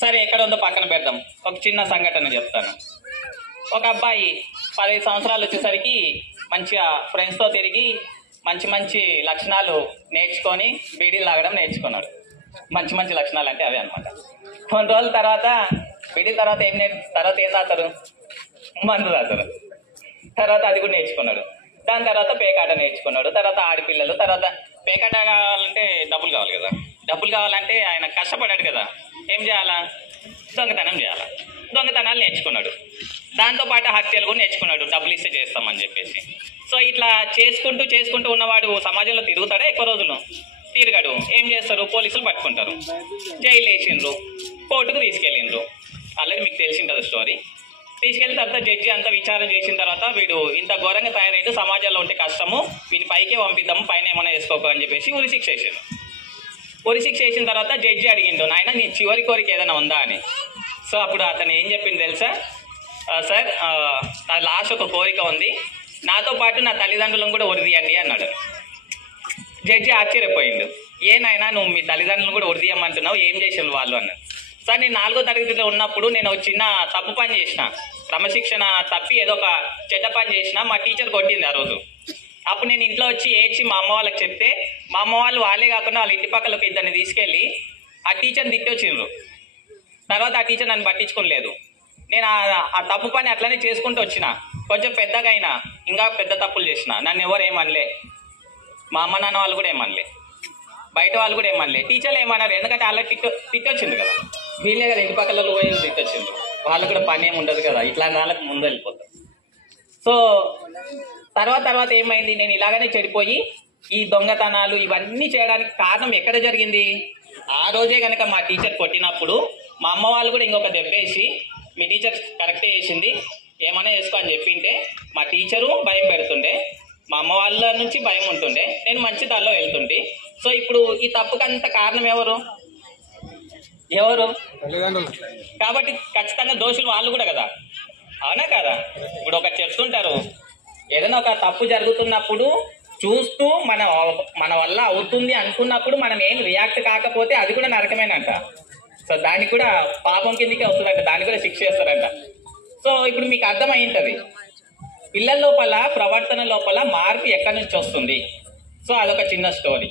సరే ఎక్కడ ఉందో పక్కన పెడదాం. ఒక చిన్న సంఘటన చెప్తాను. ఒక అబ్బాయి 15 సంవత్సరాలు వచ్చేసరికి మంచిగా ఫ్రెండ్స్తో తిరిగి మంచి మంచి లక్షణాలు నేర్చుకొని బీడీలు లాగడం నేర్చుకున్నాడు. మంచి మంచి లక్షణాలు అంటే అవే అనమాట. కొన్ని రోజుల తర్వాత బీడీల తర్వాత తర్వాత ఏం తాగుతారు? మందు తాగుతారు. తర్వాత అది కూడా నేర్చుకున్నాడు. దాని తర్వాత పేకాట నేర్చుకున్నాడు. తర్వాత ఆడపిల్లలు. తర్వాత పేకాట కావాలంటే డబ్బులు కావాలి కదా. డబ్బులు కావాలంటే ఆయన కష్టపడ్డాడు కదా. ఏం చేయాలా? దొంగతనం చేయాలా. దొంగతనాలు నేర్చుకున్నాడు. దాంతోపాటు హత్యలు కూడా నేర్చుకున్నాడు. డబ్బులు ఇస్తే చేస్తామని చెప్పేసి. సో ఇట్లా చేసుకుంటూ ఉన్నవాడు సమాజంలో తిరుగుతాడా? ఎక్కువ రోజులు తిరగడు. ఏం చేస్తారు? పోలీసులు పట్టుకుంటారు, జైలు వేసిండ్రు, కోర్టుకు తీసుకెళ్ళిండ్రు. ఆల్రెడీ మీకు తెలిసింటుంది స్టోరీ. తీసుకెళ్ళిన తర్వాత జడ్జి అంతా విచారణ చేసిన తర్వాత వీడు ఇంత ఘోరంగా తయారైతే సమాజంలో ఉంటే కష్టము, వీడిని పైకే పంపిద్దాము, పైన ఏమైనా వేసుకోకు అని చెప్పేసి ఉరిశిక్ష వేసాడు. ఉరిశిక్ష వేసిన తర్వాత జడ్జి అడిగిండు, నాయన నీ చివరి కోరిక ఏదైనా ఉందా అని. సో అప్పుడు అతను ఏం చెప్పింది తెలుసా? సార్ నా లాస్ట్ ఒక కోరిక ఉంది, నాతో పాటు నా తల్లిదండ్రులను కూడా ఉరిదీయండి అన్నాడు. జడ్జి ఆశ్చర్యపోయిండు. ఏనాయనా నువ్వు మీ తల్లిదండ్రులను కూడా ఉరిదీయమంటున్నావు, ఏం చేసాను వాళ్ళు అన్నాడు. సార్ నేను 4వ తరగతిలో ఉన్నప్పుడు నేను ఒక చిన్న తప్పు పని చేసిన, క్రమశిక్షణ తప్పి ఏదో ఒక చెడ్డ పని చేసిన, మా టీచర్ కొట్టింది ఆ రోజు. అప్పుడు నేను ఇంట్లో వచ్చి ఏడ్చి మా అమ్మ వాళ్ళకి చెప్తే మా అమ్మ వాళ్ళు వాళ్ళే కాకుండా వాళ్ళ ఇంటి పక్కల ఒక ఇద్దరిని తీసుకెళ్ళి ఆ టీచర్ని తిట్టొచ్చిండ్రు. తర్వాత ఆ టీచర్ నన్ను పట్టించుకోలేదు. నేను ఆ తప్పు పని అట్లనే చేసుకుంటూ వచ్చిన. కొంచెం పెద్దగా అయినా ఇంకా పెద్ద తప్పులు చేసిన. నన్ను ఎవరు ఏమనలే, మా అమ్మ నాన్న వాళ్ళు కూడా ఏమనలే, బయట వాళ్ళు కూడా ఏమనలే. టీచర్లు ఏమన్నారు? ఎందుకంటే అలా తిట్టొచ్చింది కదా. వీళ్ళే కదా ఇంటి పక్కల పోయి తిట్టొచ్చింది. వాళ్ళకు కూడా పని ఏమి ఉండదు కదా, ఇట్లా వాళ్ళకి ముందు వెళ్ళిపోతారు. సో తర్వాత ఏమైంది? నేను ఇలాగనే చెడిపోయి ఈ దొంగతనాలు ఇవన్నీ చేయడానికి కారణం ఎక్కడ జరిగింది? ఆ రోజే కనుక మా టీచర్ కొట్టినప్పుడు మా అమ్మ వాళ్ళు కూడా ఇంకొక దెబ్బేసి మీ టీచర్ కరెక్టే చేసింది, ఏమైనా చేసుకో అని చెప్పింటే మా టీచరు భయం పెడుతుండే, మా అమ్మ వాళ్ళ నుంచి భయం ఉంటుండే, నేను మంచి దారిలో వెళ్తుండే. సో ఇప్పుడు ఈ తప్పుకంత కారణం ఎవరు? కాబట్టి ఖచ్చితంగా దోషులు వాళ్ళు కూడా కదా, అవునా కదా? ఇప్పుడు ఒక చెప్తుంటారు, ఏదైనా ఒక తప్పు జరుగుతున్నప్పుడు చూస్తూ మన వల్ల అవుతుంది అనుకున్నప్పుడు మనం ఏం రియాక్ట్ కాకపోతే అది కూడా నరకమేనంట. సో దానికి కూడా పాపం కిందకే వస్తుందంట, దానికి కూడా శిక్ష చేస్తారంట. సో ఇప్పుడు మీకు అర్థమై ఉంటుంది పిల్లల లోపల ప్రవర్తన లోపల మార్పు ఎక్కడి నుంచి వస్తుంది. సో అదొక చిన్న స్టోరీ.